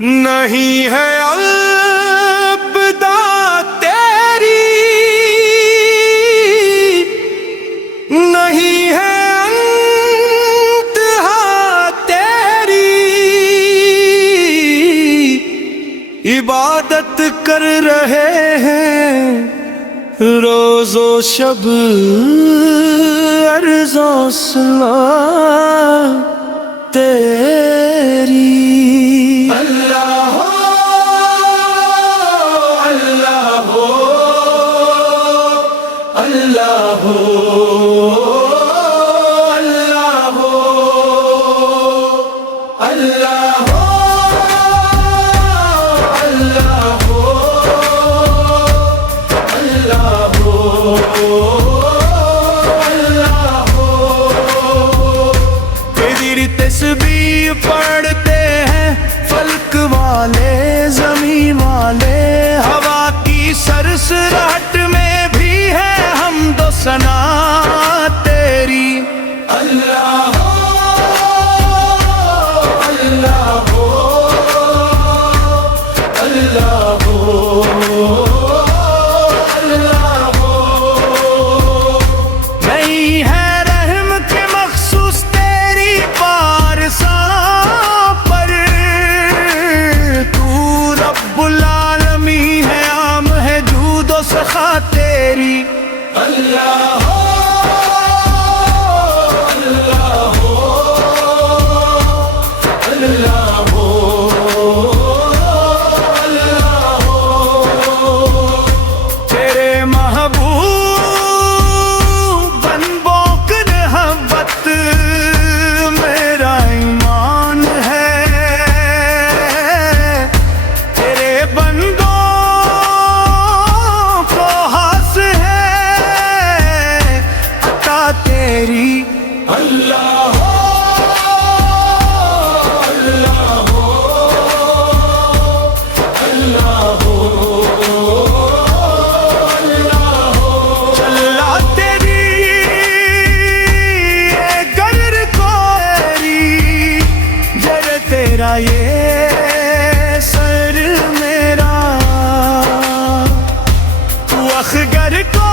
नहीं है अलविदा तेरी, नहीं है इंतहा तेरी। इबादत कर रहे हैं रोज़ो शब अर्ज़ो सलाम तेरी। अल्लाह हो, अल्लाह हो, अल्लाह हो, अल्लाह हो, अल्लाह हो, अल्लाह हो, अल्लाह हो, अल्लाह हो। तेरी तस्बीह पढ़ते हैं फल्क वाले ज़मीं वाले, हवा की सरसराहट में भी है हमदो सना तेरी। अल्लाह हो, अल्लाह हो, अल्लाह हो, अल्लाह हो। नहीं है रहम के मखसूस तेरी पारसा पर, तू रब्बुल आलमी है, आम है जूदो सखा तेरी। अल्लाह हो, अल्लाह हो, अल्लाह हो, अल्लाह हो। तेरे महबूब बनबों की रहमत मेरा ईमान है, तेरे बंदों को हास है अता तेरी। अल्लाह हो, अल्लाह हो, अल्लाह हो, अल्लाह हो। चला तेरी ये गर को तेरी, जर तेरा ये सर मेरा, तू अखगर को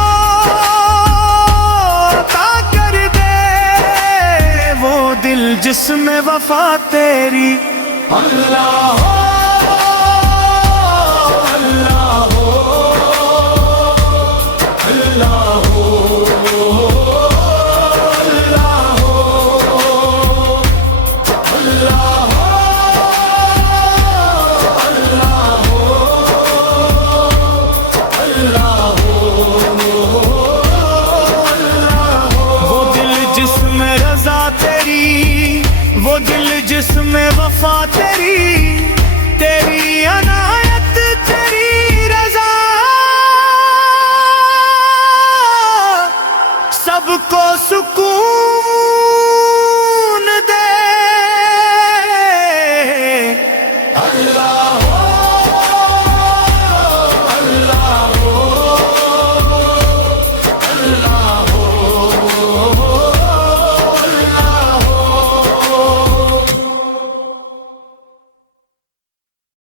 अता कर दे वो दिल जिसमें वफा तेरी। अल्लाह हो, अल्लाह हो, अल्लाह हो, अल्लाह हो, अल्लाह हो, अल्लाह हो, अल्लाह हो, अल्लाह हो। वो दिल जिसमें रज़ा तेरी, वो दिल जिसमें वफा तेरी, तेरी अनायत तेरी रज़ा सबको सुकून